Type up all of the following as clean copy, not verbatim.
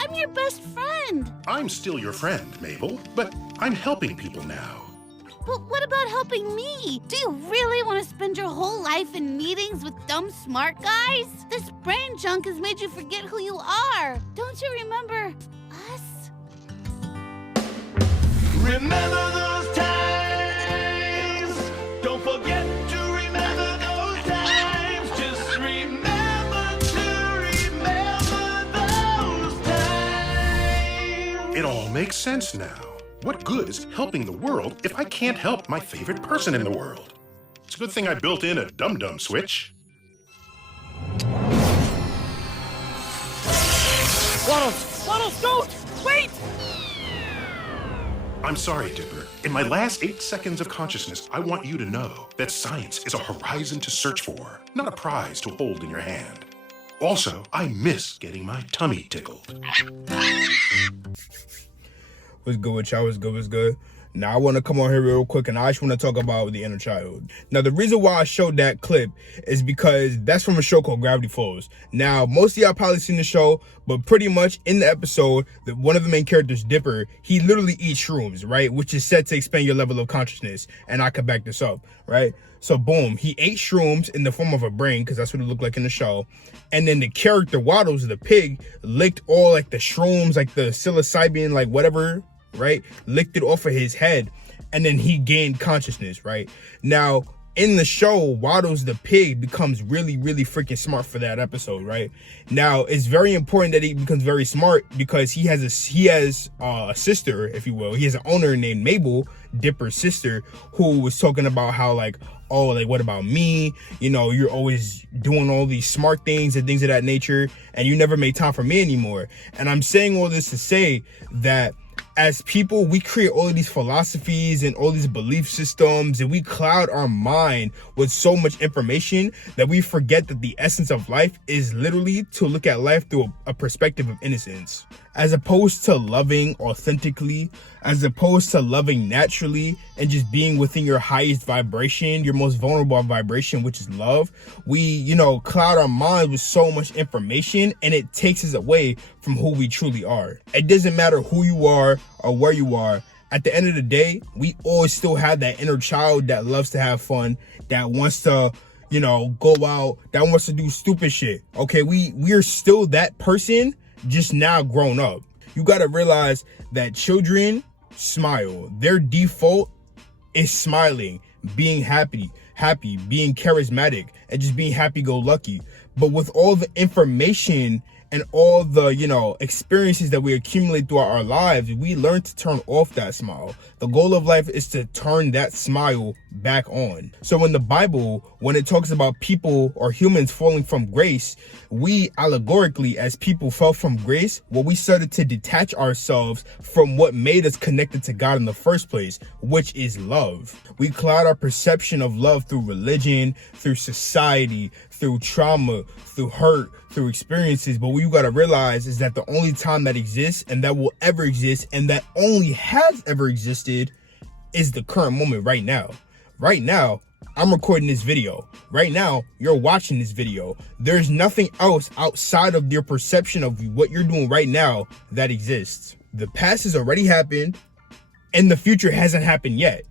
I'm your best friend. I'm still your friend, Mabel, but I'm helping people now. But what about helping me? Do you really want to spend your whole life in meetings with dumb smart guys? This brain junk has made you forget who you are. Don't you remember us? Remember those times. Don't forget to remember those times. Just remember to remember those times. It all makes sense now. What good is helping the world if I can't help my favorite person in the world? It's a good thing I built in a dum-dum switch. Waddles, don't! Wait! I'm sorry, Dipper. In my last 8 seconds of consciousness, I want you to know that science is a horizon to search for, not a prize to hold in your hand. Also, I miss getting my tummy tickled. What's good with y'all? What's good? Now, I want to come on here real quick, and I just want to talk about the inner child. Now, the reason why I showed that clip is because that's from a show called Gravity Falls. Now, most of y'all probably seen the show, but pretty much in the episode, one of the main characters, Dipper, he literally eats shrooms, right? Which is said to expand your level of consciousness, and I could back this up, right? So, boom, he ate shrooms in the form of a brain, because that's what it looked like in the show. And then the character, Waddles, the pig, licked all, like, the shrooms, like the psilocybin, like, whatever, right? Licked it off of his head, and then he gained consciousness, right? Now, in the show, Waddles the pig becomes really, really freaking smart for that episode, right? Now, it's very important that he becomes very smart because he has a sister, if you will. He has an owner named Mabel, Dipper's sister, who was talking about how, like, oh, like, what about me? You know, you're always doing all these smart things and things of that nature, and you never make time for me anymore. And I'm saying all this to say that as people, we create all of these philosophies and all these belief systems, and we cloud our mind with so much information that we forget that the essence of life is literally to look at life through a perspective of innocence. As opposed to loving authentically, as opposed to loving naturally and just being within your highest vibration, your most vulnerable vibration, which is love, we, cloud our minds with so much information, and it takes us away from who we truly are. It doesn't matter who you are or where you are. At the end of the day, we always still have that inner child that loves to have fun, that wants to, go out, that wants to do stupid shit. Okay, we're still that person, just now grown up. You got to realize that children smile. Their default is smiling, being happy, being charismatic, and just being happy-go-lucky. But with all the information and all the, experiences that we accumulate throughout our lives, we learn to turn off that smile. The goal of life is to turn that smile back on. So in the Bible, when it talks about people or humans falling from grace, we allegorically, as people fell from grace, we started to detach ourselves from what made us connected to God in the first place, which is love. We cloud our perception of love through religion, through society, through trauma, through hurt, through experiences. But what you got to realize is that the only time that exists and that will ever exist and that only has ever existed is the current moment right now. Right now, I'm recording this video. Right now, you're watching this video. There's nothing else outside of your perception of what you're doing right now that exists. The past has already happened and the future hasn't happened yet.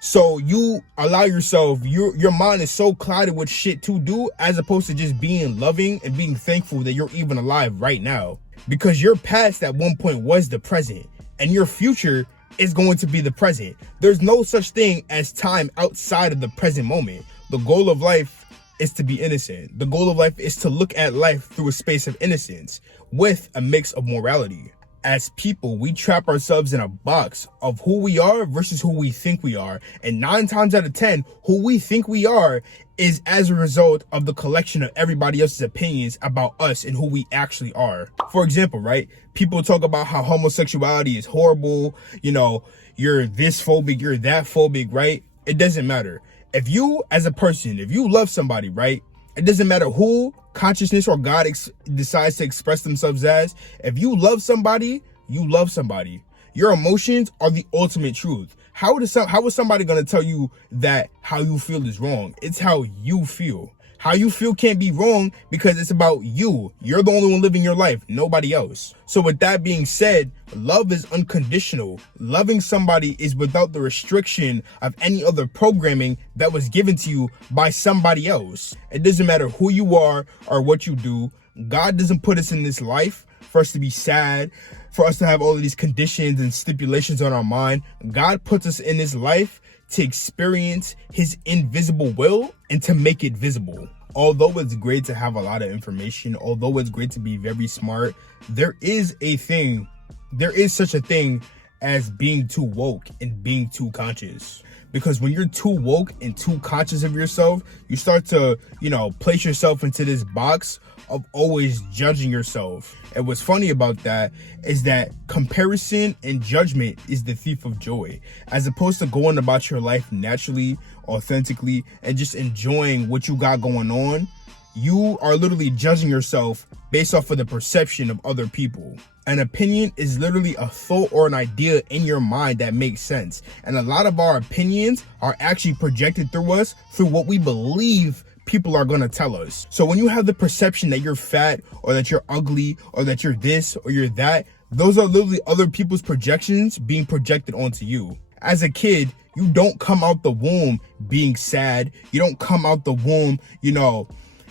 So you allow yourself, your mind is so clouded with shit to do as opposed to just being loving and being thankful that you're even alive right now. Because your past at one point was the present and your future is going to be the present. There's no such thing as time outside of the present moment. The goal of life is to be innocent. The goal of life is to look at life through a space of innocence with a mix of morality. As people, we trap ourselves in a box of who we are versus who we think we are. And 9 times out of 10, who we think we are is as a result of the collection of everybody else's opinions about us and who we actually are. For example, right? People talk about how homosexuality is horrible. You're this phobic, you're that phobic, right? It doesn't matter. If you, as a person, if you love somebody, right? It doesn't matter who consciousness or God decides to express themselves as. If you love somebody, you love somebody. Your emotions are the ultimate truth. How is somebody going to tell you that how you feel is wrong? It's how you feel. How you feel can't be wrong because it's about you. You're the only one living your life, nobody else. So with that being said, love is unconditional. Loving somebody is without the restriction of any other programming that was given to you by somebody else. It doesn't matter who you are or what you do. God doesn't put us in this life for us to be sad, for us to have all of these conditions and stipulations on our mind. God puts us in this life to experience his invisible will and to make it visible. Although it's great to have a lot of information, although it's great to be very smart, there is such a thing as being too woke and being too conscious. Because when you're too woke and too conscious of yourself, you start to, place yourself into this box of always judging yourself. And what's funny about that is that comparison and judgment is the thief of joy. As opposed to going about your life naturally, authentically, and just enjoying what you got going on, you are literally judging yourself based off of the perception of other people. An opinion is literally a thought or an idea in your mind that makes sense. And a lot of our opinions are actually projected through us through what we believe people are going to tell us. So when you have the perception that you're fat or that you're ugly or that you're this or you're that, those are literally other people's projections being projected onto you. As a kid, you don't come out the womb being sad. You don't come out the womb,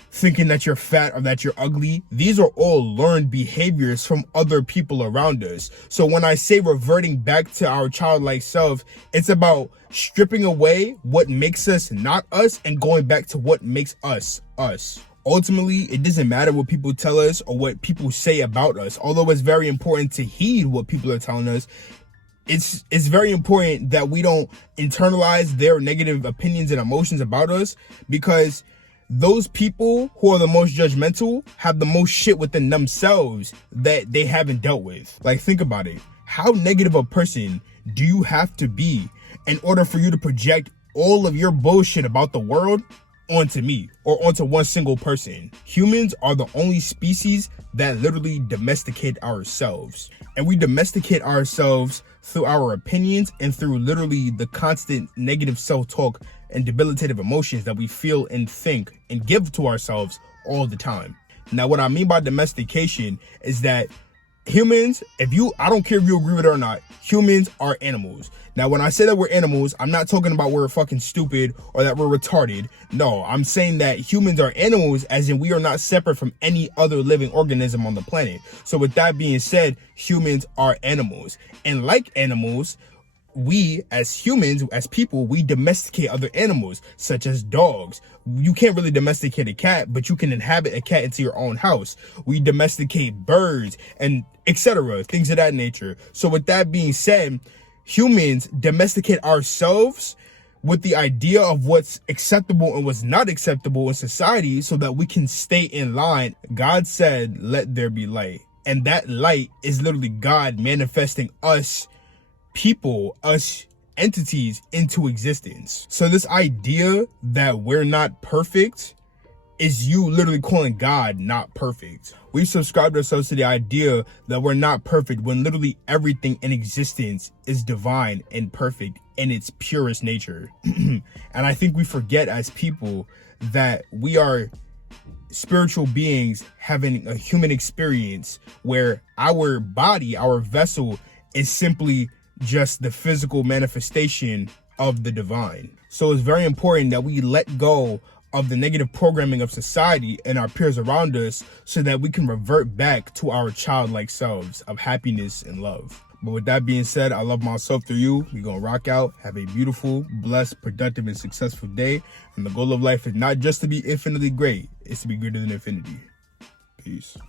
thinking that you're fat or that you're ugly. These are all learned behaviors from other people around us. So when I say reverting back to our childlike self, it's about stripping away what makes us not us and going back to what makes us us. Ultimately, it doesn't matter what people tell us or what people say about us. Although it's very important to heed what people are telling us, it's very important that we don't internalize their negative opinions and emotions about us, because those people who are the most judgmental have the most shit within themselves that they haven't dealt with. Like, think about it. How negative a person do you have to be in order for you to project all of your bullshit about the world onto me or onto one single person? Humans are the only species that literally domesticate ourselves. And we domesticate ourselves through our opinions and through literally the constant negative self-talk and debilitative emotions that we feel and think and give to ourselves all the time. Now, what I mean by domestication is that humans, I don't care if you agree with it or not, humans are animals. Now, when I say that we're animals, I'm not talking about we're fucking stupid or that we're retarded. No, I'm saying that humans are animals, as in we are not separate from any other living organism on the planet. So with that being said, humans are animals. And like animals, we as humans, as people, we domesticate other animals, such as dogs. You can't really domesticate a cat, but you can inhabit a cat into your own house. We domesticate birds and etc., things of that nature. So with that being said, humans domesticate ourselves with the idea of what's acceptable and what's not acceptable in society so that we can stay in line. God said, "Let there be light." And that light is literally God manifesting us people, us entities into existence. So this idea that we're not perfect is you literally calling God not perfect. We've subscribed ourselves to the idea that we're not perfect when literally everything in existence is divine and perfect in its purest nature. And I think we forget as people that we are spiritual beings having a human experience where our body, our vessel, is simply just the physical manifestation of the divine. So it's very important that we let go of the negative programming of society and our peers around us so that we can revert back to our childlike selves of happiness and love. But with that being said, I love myself through you. We're gonna rock out, have a beautiful, blessed, productive, and successful day. And the goal of life is not just to be infinitely great, it's to be greater than infinity. Peace.